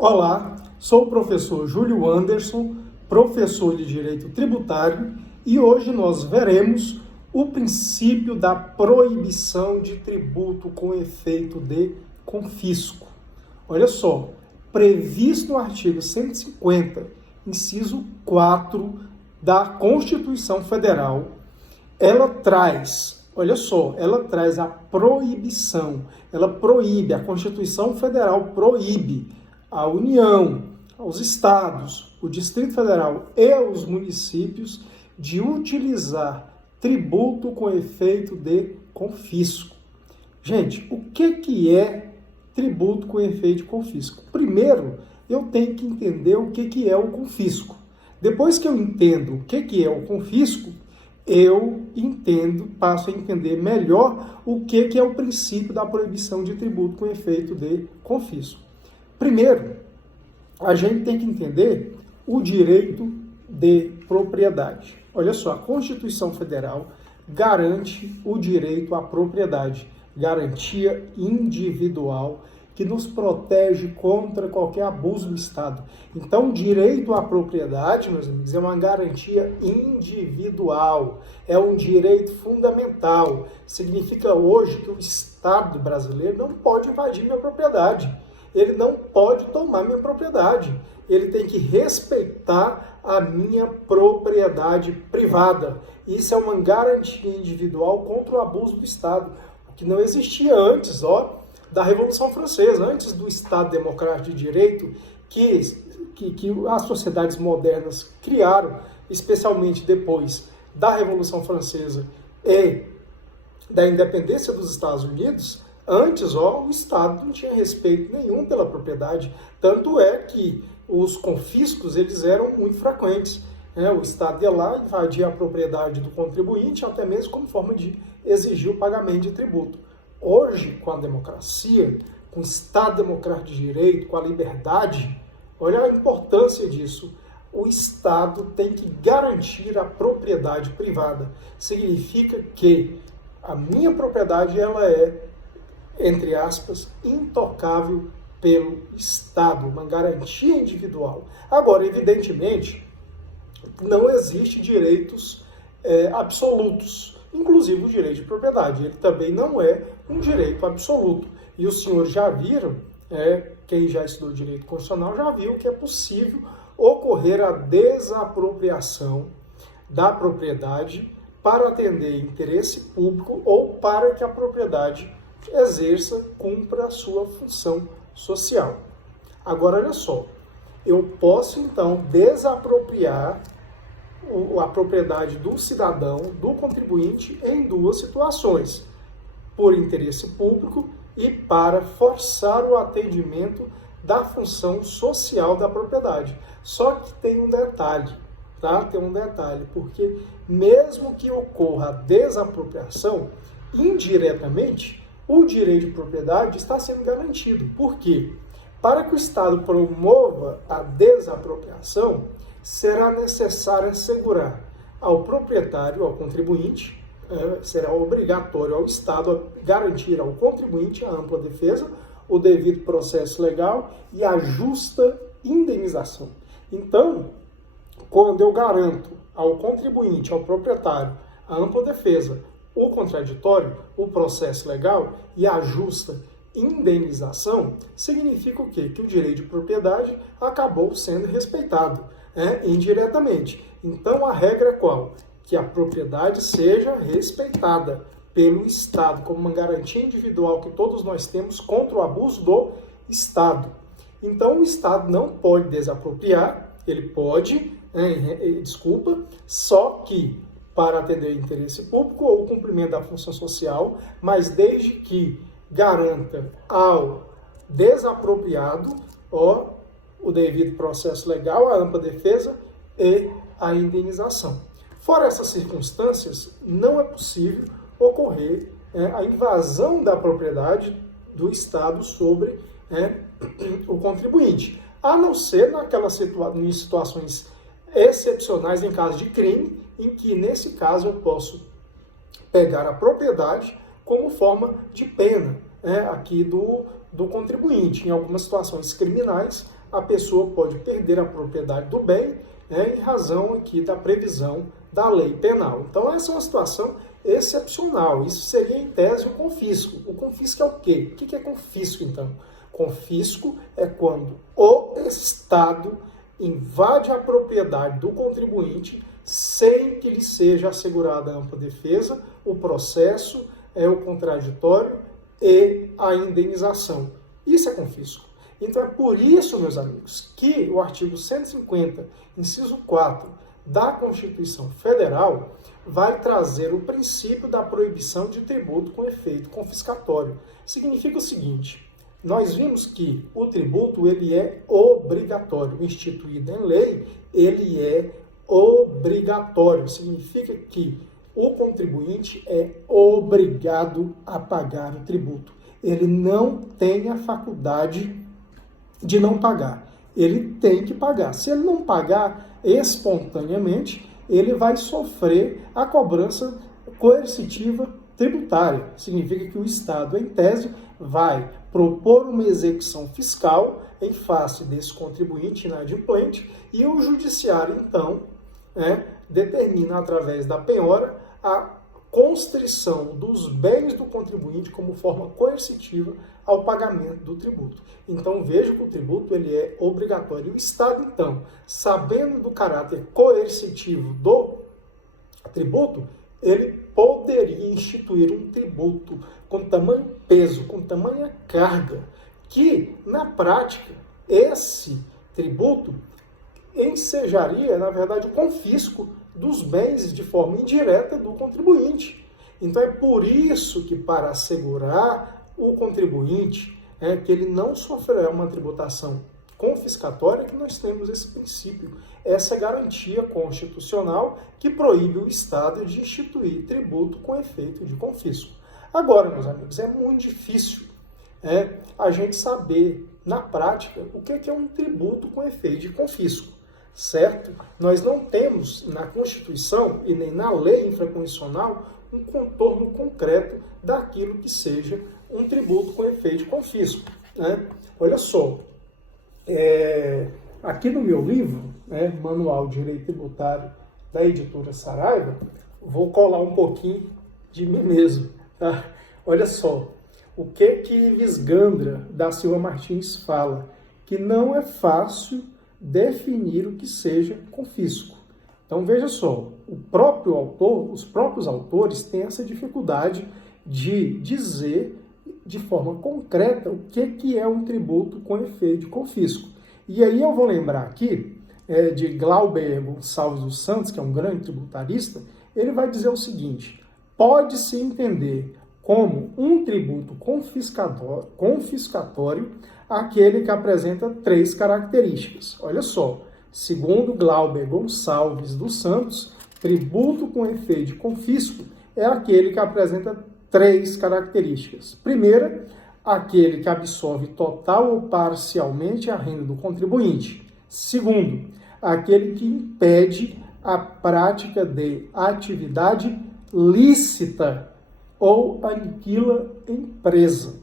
Olá, sou o professor Júlio Anderson, professor de Direito Tributário, e hoje nós veremos o princípio da proibição de tributo com efeito de confisco. Olha só, previsto no artigo 150, inciso 4 da Constituição Federal, ela traz a proibição, ela proíbe, a Constituição Federal proíbe a União, aos estados, o Distrito Federal e os municípios de utilizar tributo com efeito de confisco. Gente, o que é tributo com efeito de confisco? Primeiro, eu tenho que entender o que é o confisco. Depois que eu entendo o que é o confisco, passo a entender melhor o que é o princípio da proibição de tributo com efeito de confisco. Primeiro, a gente tem que entender o direito de propriedade. Olha só, a Constituição Federal garante o direito à propriedade, garantia individual que nos protege contra qualquer abuso do Estado. Então, o direito à propriedade, meus amigos, é uma garantia individual, é um direito fundamental. Significa hoje que o Estado brasileiro não pode invadir minha propriedade. Ele não pode tomar minha propriedade. Ele tem que respeitar a minha propriedade privada. Isso é uma garantia individual contra o abuso do Estado, o que não existia antes, da Revolução Francesa, antes do Estado Democrático de Direito, que as sociedades modernas criaram, especialmente depois da Revolução Francesa e da independência dos Estados Unidos. Antes, o Estado não tinha respeito nenhum pela propriedade, tanto é que os confiscos eles eram muito frequentes. O Estado ia lá, invadia a propriedade do contribuinte, até mesmo como forma de exigir o pagamento de tributo. Hoje, com a democracia, com o Estado Democrático de Direito, com a liberdade, olha a importância disso. O Estado tem que garantir a propriedade privada. Significa que a minha propriedade ela é, entre aspas, intocável pelo Estado, uma garantia individual. Agora, evidentemente, não existe direitos absolutos, inclusive o direito de propriedade. Ele também não é um direito absoluto. E os senhores já viram, quem já estudou direito constitucional já viu que é possível ocorrer a desapropriação da propriedade para atender interesse público ou para que a propriedade cumpra a sua função social. Agora, olha só, eu posso, então, desapropriar a propriedade do cidadão, do contribuinte, em duas situações: por interesse público e para forçar o atendimento da função social da propriedade. Só que tem um detalhe, tá? Tem um detalhe, porque mesmo que ocorra a desapropriação, indiretamente, o direito de propriedade está sendo garantido. Por quê? Para que o Estado promova a desapropriação, será necessário assegurar ao proprietário, ao contribuinte, será obrigatório ao Estado garantir ao contribuinte a ampla defesa, o devido processo legal e a justa indenização. Então, quando eu garanto ao contribuinte, ao proprietário, a ampla defesa, o contraditório, o processo legal e a justa indenização, significa o quê? Que o direito de propriedade acabou sendo respeitado, indiretamente. Então, a regra é qual? Que a propriedade seja respeitada pelo Estado, como uma garantia individual que todos nós temos contra o abuso do Estado. Então, o Estado não pode desapropriar, ele pode, só que para atender interesse público ou o cumprimento da função social, mas desde que garanta ao desapropriado o devido processo legal, a ampla defesa e a indenização. Fora essas circunstâncias, não é possível ocorrer a invasão da propriedade do Estado sobre o contribuinte, a não ser em situações excepcionais, em caso de crime, em que, nesse caso, eu posso pegar a propriedade como forma de pena aqui do contribuinte. Em algumas situações criminais, a pessoa pode perder a propriedade do bem, em razão aqui da previsão da lei penal. Então, essa é uma situação excepcional. Isso seria, em tese, o confisco. O confisco é o quê? O que é confisco, então? Confisco é quando o Estado invade a propriedade do contribuinte sem que lhe seja assegurada a ampla defesa, o processo, o contraditório e a indenização. Isso é confisco. Então é por isso, meus amigos, que o artigo 150, inciso 4 da Constituição Federal vai trazer o princípio da proibição de tributo com efeito confiscatório. Significa o seguinte: nós vimos que o tributo ele é obrigatório, instituído em lei, ele é obrigatório. Significa que o contribuinte é obrigado a pagar o tributo. Ele não tem a faculdade de não pagar. Ele tem que pagar. Se ele não pagar espontaneamente, ele vai sofrer a cobrança coercitiva tributária. Significa que o Estado, em tese, vai propor uma execução fiscal em face desse contribuinte inadimplente e o judiciário, então, determina, através da penhora, a constrição dos bens do contribuinte como forma coercitiva ao pagamento do tributo. Então, veja que o tributo ele é obrigatório. E o Estado, então, sabendo do caráter coercitivo do tributo, ele poderia instituir um tributo com tamanho peso, com tamanha carga, que, na prática, esse tributo ensejaria, na verdade, o confisco dos bens de forma indireta do contribuinte. Então, é por isso que, para assegurar o contribuinte que ele não sofrerá uma tributação confiscatória, que nós temos esse princípio, essa garantia constitucional que proíbe o Estado de instituir tributo com efeito de confisco. Agora, meus amigos, é muito difícil a gente saber, na prática, o que é um tributo com efeito de confisco, certo? Nós não temos na Constituição e nem na lei infraconstitucional um contorno concreto daquilo que seja um tributo com efeito de confisco. Olha só, aqui no meu livro, Manual de Direito Tributário da editora Saraiva, vou colar um pouquinho de mim mesmo. Tá? Olha só, o que Visgandra da Silva Martins fala? Que não é fácil definir o que seja confisco. Então veja só, os próprios autores têm essa dificuldade de dizer de forma concreta o que é um tributo com efeito de confisco. E aí eu vou lembrar aqui de Glauber Gonçalves dos Santos, que é um grande tributarista. Ele vai dizer o seguinte: pode-se entender como um tributo confiscatório aquele que apresenta 3 características. Olha só, segundo Glauber Gonçalves dos Santos, tributo com efeito de confisco é aquele que apresenta 3 características. Primeira, aquele que absorve total ou parcialmente a renda do contribuinte. Segundo, aquele que impede a prática de atividade lícita ou aniquila empresa.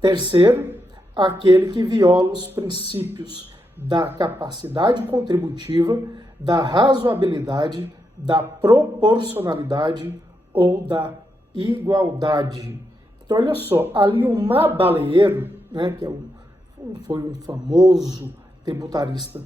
Terceiro, aquele que viola os princípios da capacidade contributiva, da razoabilidade, da proporcionalidade ou da igualdade. Então, olha só, Aliomar Baleiro, que foi um famoso tributarista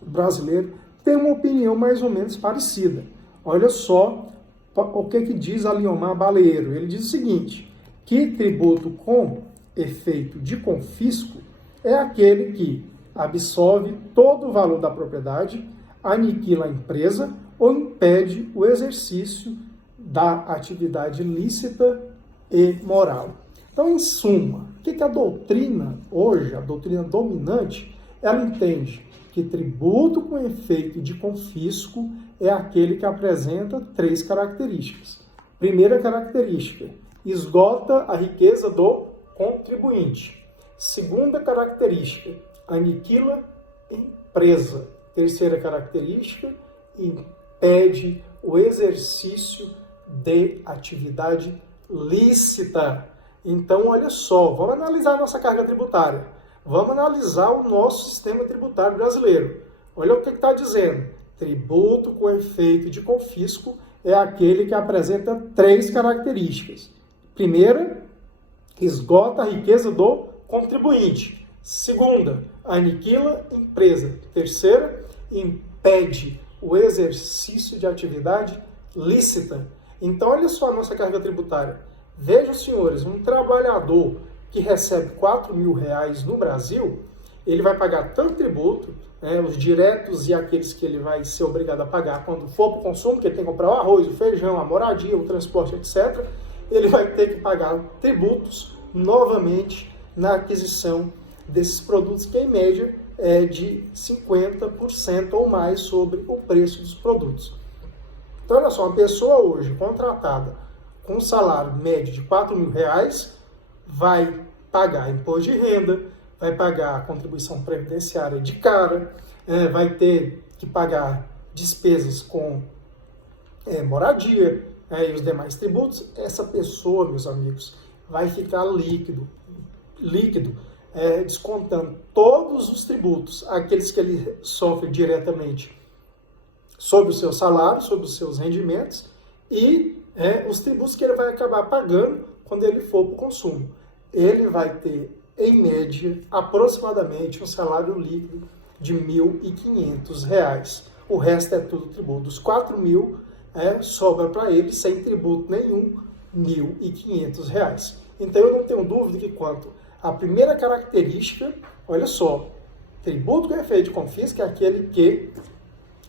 brasileiro, tem uma opinião mais ou menos parecida. Olha só o que diz Aliomar Baleiro. Ele diz o seguinte, que tributo com efeito de confisco é aquele que absorve todo o valor da propriedade, aniquila a empresa ou impede o exercício da atividade lícita e moral. Então, em suma, o que a doutrina hoje, a doutrina dominante, ela entende que tributo com efeito de confisco é aquele que apresenta 3 características. Primeira característica, esgota a riqueza do contribuinte. Segunda característica, aniquila empresa. Terceira característica, impede o exercício de atividade lícita. Então, olha só, vamos analisar a nossa carga tributária. Vamos analisar o nosso sistema tributário brasileiro. Olha o que está dizendo. Tributo com efeito de confisco é aquele que apresenta 3 características. Primeira, esgota a riqueza do contribuinte. Segunda, aniquila empresa. Terceira, impede o exercício de atividade lícita. Então, olha só a nossa carga tributária. Vejam, senhores, um trabalhador que recebe R$4.000 no Brasil, ele vai pagar tanto tributo, os diretos e aqueles que ele vai ser obrigado a pagar quando for para o consumo, que ele tem que comprar o arroz, o feijão, a moradia, o transporte, etc., ele vai ter que pagar tributos novamente na aquisição desses produtos, que em média é de 50% ou mais sobre o preço dos produtos. Então, olha só, uma pessoa hoje contratada com um salário médio de R$4.000 vai pagar imposto de renda, vai pagar a contribuição previdenciária de cara, vai ter que pagar despesas com moradia e os demais tributos. Essa pessoa, meus amigos, vai ficar líquido, descontando todos os tributos, aqueles que ele sofre diretamente sobre o seu salário, sobre os seus rendimentos, e os tributos que ele vai acabar pagando quando ele for para o consumo. Ele vai ter, em média, aproximadamente um salário líquido de R$1.500. O resto é tudo tributo. Os R$4.000 sobra para ele, sem tributo nenhum, R$1.500. Então, eu não tenho dúvida que quanto à primeira característica, olha só, tributo com efeito de confisco é aquele que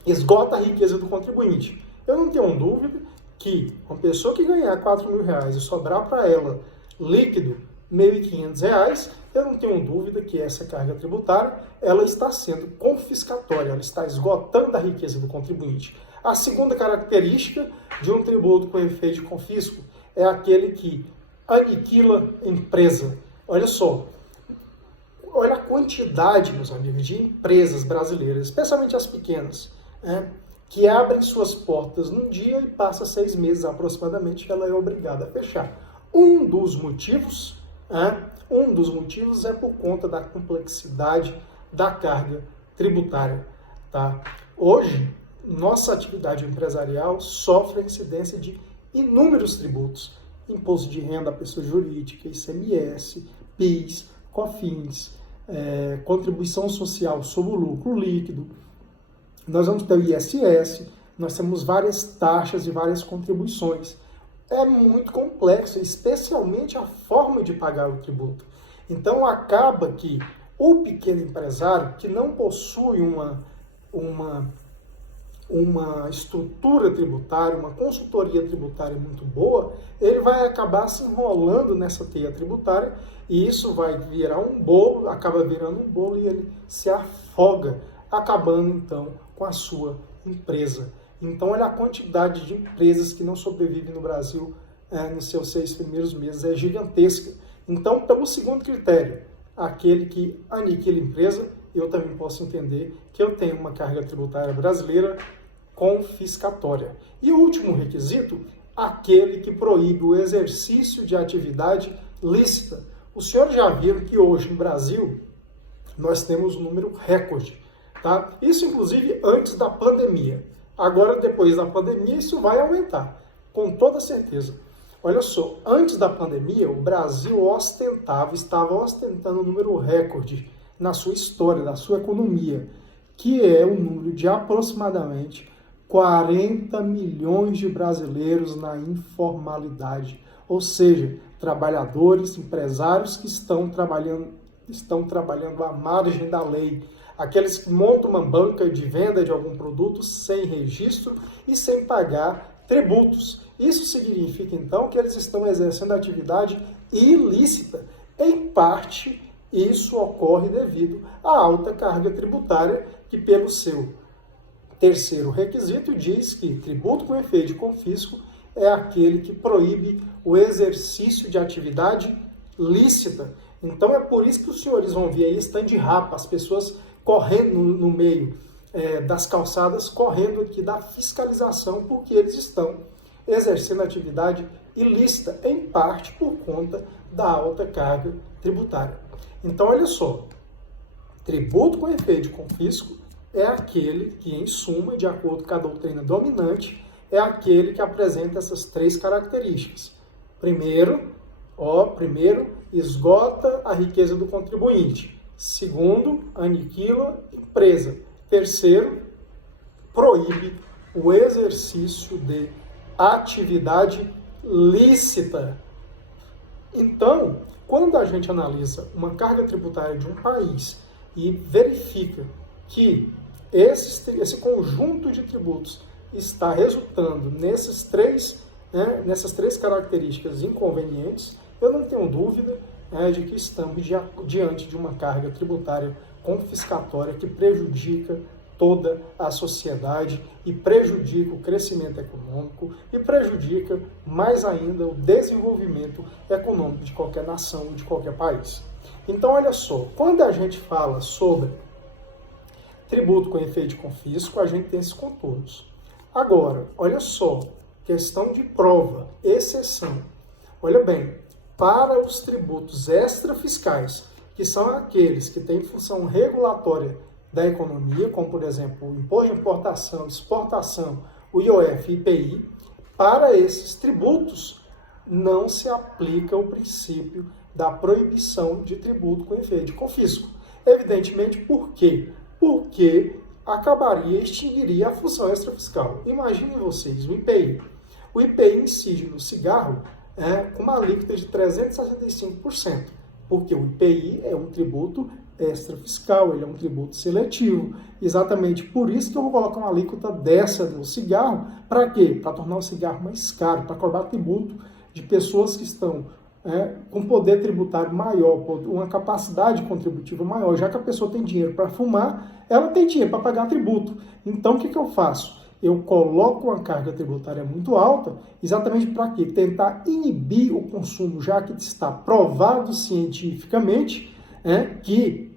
esgota a riqueza do contribuinte. Eu não tenho dúvida que uma pessoa que ganhar R$4.000 e sobrar para ela líquido R$1.500, eu não tenho dúvida que essa carga tributária ela está sendo confiscatória, ela está esgotando a riqueza do contribuinte. A segunda característica de um tributo com efeito de confisco é aquele que aniquila empresa. Olha só, olha a quantidade, meus amigos, de empresas brasileiras, especialmente as pequenas, que abrem suas portas num dia e passa 6 meses aproximadamente que ela é obrigada a fechar. Um dos motivos é por conta da complexidade da carga tributária. Tá? Hoje, nossa atividade empresarial sofre a incidência de inúmeros tributos. Imposto de renda à pessoa jurídica, ICMS, PIS, COFINS, contribuição social sobre o lucro líquido. Nós vamos ter o ISS, nós temos várias taxas e várias contribuições. É muito complexo, especialmente a forma de pagar o tributo. Então, acaba que o pequeno empresário, que não possui uma estrutura tributária, uma consultoria tributária muito boa, ele vai acabar se enrolando nessa teia tributária e isso vai virar um bolo, acaba virando um bolo e ele se afoga, acabando então com a sua empresa. Então, olha a quantidade de empresas que não sobrevivem no Brasil nos seus 6 primeiros meses, é gigantesca. Então, pelo segundo critério, aquele que aniquila a empresa, eu também posso entender que eu tenho uma carga tributária brasileira confiscatória. E o último requisito, aquele que proíbe o exercício de atividade lícita. Os senhores já viram que hoje no Brasil nós temos um número recorde, tá? Isso inclusive antes da pandemia. Agora, depois da pandemia, isso vai aumentar, com toda certeza. Olha só, antes da pandemia, o Brasil estava ostentando um número recorde na sua história, na sua economia, que é o número de aproximadamente 40 milhões de brasileiros na informalidade, ou seja, trabalhadores, empresários que estão trabalhando à margem da lei, aqueles que montam uma banca de venda de algum produto sem registro e sem pagar tributos. Isso significa, então, que eles estão exercendo atividade ilícita. Em parte, isso ocorre devido à alta carga tributária, que pelo seu terceiro requisito diz que tributo com efeito de confisco é aquele que proíbe o exercício de atividade lícita. Então é por isso que os senhores vão ver aí stand-rapa, as pessoas correndo no meio das calçadas, correndo aqui da fiscalização, porque eles estão exercendo atividade ilícita, em parte por conta da alta carga tributária. Então, olha só, Tributo com efeito de confisco é aquele que, em suma, de acordo com a doutrina dominante, é aquele que apresenta essas três características. Primeiro, esgota a riqueza do contribuinte. Segundo, aniquila a empresa. Terceiro, proíbe o exercício de atividade lícita. Então, quando a gente analisa uma carga tributária de um país e verifica que esse conjunto de tributos está resultando nessas três características inconvenientes, eu não tenho dúvida de que estamos diante de uma carga tributária confiscatória que prejudica toda a sociedade e prejudica o crescimento econômico e prejudica mais ainda o desenvolvimento econômico de qualquer nação, de qualquer país. Então, olha só, quando a gente fala sobre tributo com efeito de confisco, a gente tem esses contornos. Agora, olha só, questão de prova, exceção. Olha bem, para os tributos extrafiscais, que são aqueles que têm função regulatória da economia, como, por exemplo, o imposto de importação, exportação, o IOF e IPI, para esses tributos não se aplica o princípio da proibição de tributo com efeito de confisco. Evidentemente, por quê? Porque acabaria, extinguiria a função extrafiscal. Imaginem vocês, o IPI. O IPI incide no cigarro com uma alíquota de 365%, porque o IPI é um tributo extrafiscal, ele é um tributo seletivo. Exatamente por isso que eu vou colocar uma alíquota dessa no cigarro. Para quê? Para tornar o cigarro mais caro, para cobrar tributo de pessoas que estão com poder tributário maior, uma capacidade contributiva maior. Já que a pessoa tem dinheiro para fumar, ela tem dinheiro para pagar tributo. Então, o que eu faço? Eu coloco uma carga tributária muito alta, exatamente para quê? Tentar inibir o consumo, já que está provado cientificamente que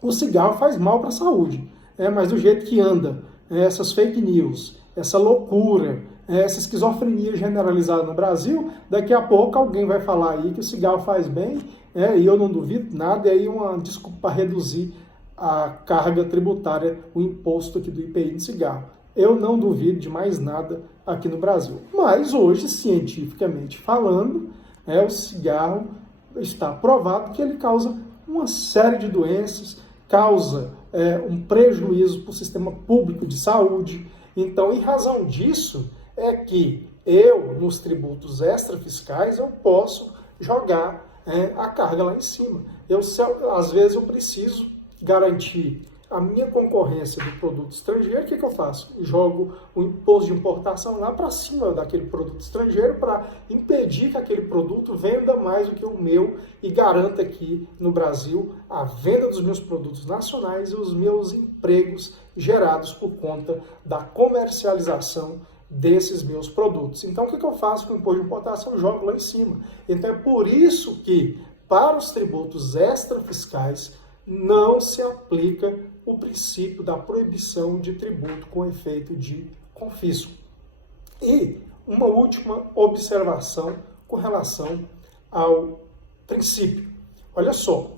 o cigarro faz mal para a saúde. Mas do jeito que anda, essas fake news, essa loucura, essa esquizofrenia generalizada no Brasil, daqui a pouco alguém vai falar aí que o cigarro faz bem, e eu não duvido nada, e aí uma desculpa para reduzir a carga tributária, o imposto aqui do IPI no cigarro. Eu não duvido de mais nada aqui no Brasil. Mas hoje, cientificamente falando, o cigarro está provado que ele causa uma série de doenças, causa um prejuízo para o sistema público de saúde. Então, em razão disso, é que eu, nos tributos extrafiscais, eu posso jogar a carga lá em cima. Às vezes eu preciso garantir a minha concorrência do produto estrangeiro. O que eu faço? Jogo o imposto de importação lá para cima daquele produto estrangeiro para impedir que aquele produto venda mais do que o meu e garanta aqui no Brasil a venda dos meus produtos nacionais e os meus empregos gerados por conta da comercialização desses meus produtos. Então, o que eu faço com o imposto de importação? Eu jogo lá em cima. Então, é por isso que, para os tributos extrafiscais, não se aplica o princípio da proibição de tributo com efeito de confisco. E uma última observação com relação ao princípio. Olha só,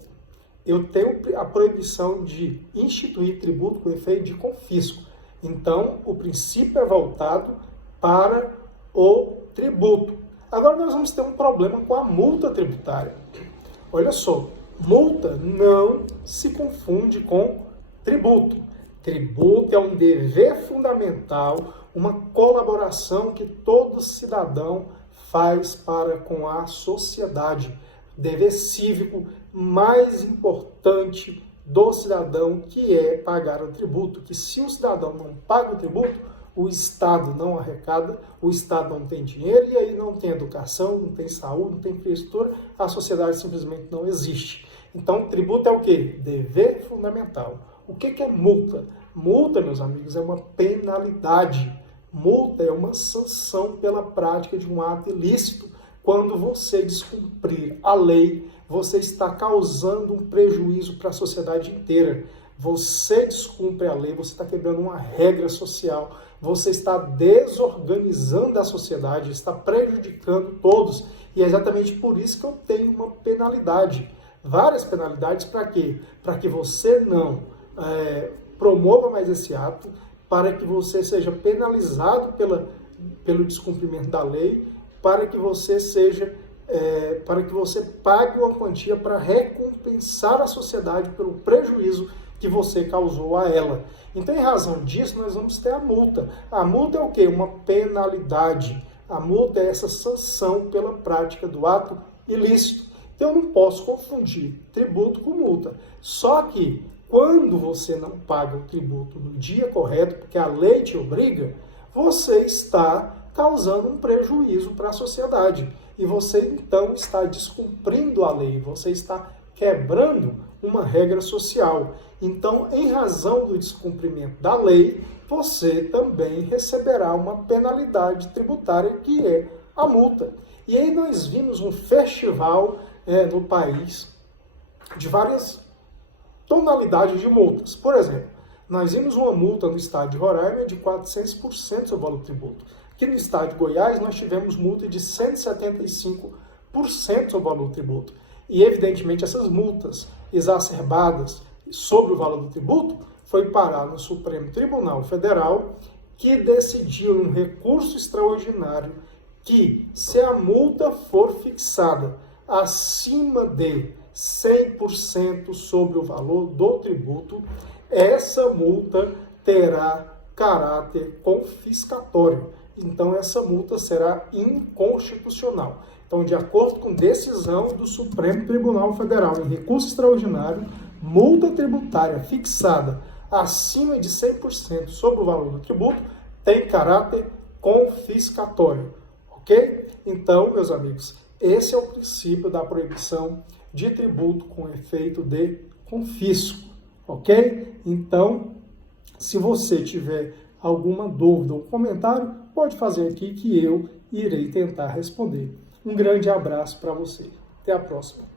eu tenho a proibição de instituir tributo com efeito de confisco. Então, o princípio é voltado para o tributo. Agora nós vamos ter um problema com a multa tributária. Olha só, multa não se confunde com tributo. Tributo é um dever fundamental, uma colaboração que todo cidadão faz para com a sociedade. Dever cívico mais importante do cidadão, que é pagar o tributo. Que se o cidadão não paga o tributo, o Estado não arrecada, o Estado não tem dinheiro, e aí não tem educação, não tem saúde, não tem infraestrutura, a sociedade simplesmente não existe. Então, tributo é o quê? Dever fundamental. O que é multa? Multa, meus amigos, é uma penalidade. Multa é uma sanção pela prática de um ato ilícito. Quando você descumprir a lei, você está causando um prejuízo para a sociedade inteira. Você descumpre a lei, você está quebrando uma regra social, você está desorganizando a sociedade, está prejudicando todos. E é exatamente por isso que eu tenho uma penalidade. várias penalidades para quê? Para que você não promova mais esse ato, para que você seja penalizado pelo descumprimento da lei, para que você pague uma quantia para recompensar a sociedade pelo prejuízo que você causou a ela. Então, em razão disso, nós vamos ter a multa. A multa é o quê? Uma penalidade. A multa é essa sanção pela prática do ato ilícito. Então, eu não posso confundir tributo com multa. Só que, quando você não paga o tributo no dia correto, porque a lei te obriga, você está causando um prejuízo para a sociedade. E você, então, está descumprindo a lei, você está quebrando uma regra social. Então, em razão do descumprimento da lei, você também receberá uma penalidade tributária, que é a multa. E aí nós vimos um festival no país de várias tonalidades de multas. Por exemplo, nós vimos uma multa no estado de Roraima de 400% sobre o valor do tributo. Aqui no estado de Goiás, nós tivemos multa de 175% sobre o valor do tributo. E, evidentemente, essas multas exacerbadas sobre o valor do tributo foi parar no Supremo Tribunal Federal, que decidiu um recurso extraordinário que, se a multa for fixada acima de 100% sobre o valor do tributo, essa multa terá caráter confiscatório. Então, essa multa será inconstitucional. Então, de acordo com decisão do Supremo Tribunal Federal em recurso extraordinário, multa tributária fixada acima de 100% sobre o valor do tributo tem caráter confiscatório. Ok? Então, meus amigos, esse é o princípio da proibição de tributo com efeito de confisco. Ok? Então, se você tiver alguma dúvida ou comentário, pode fazer aqui que eu irei tentar responder. Um grande abraço para você. Até a próxima.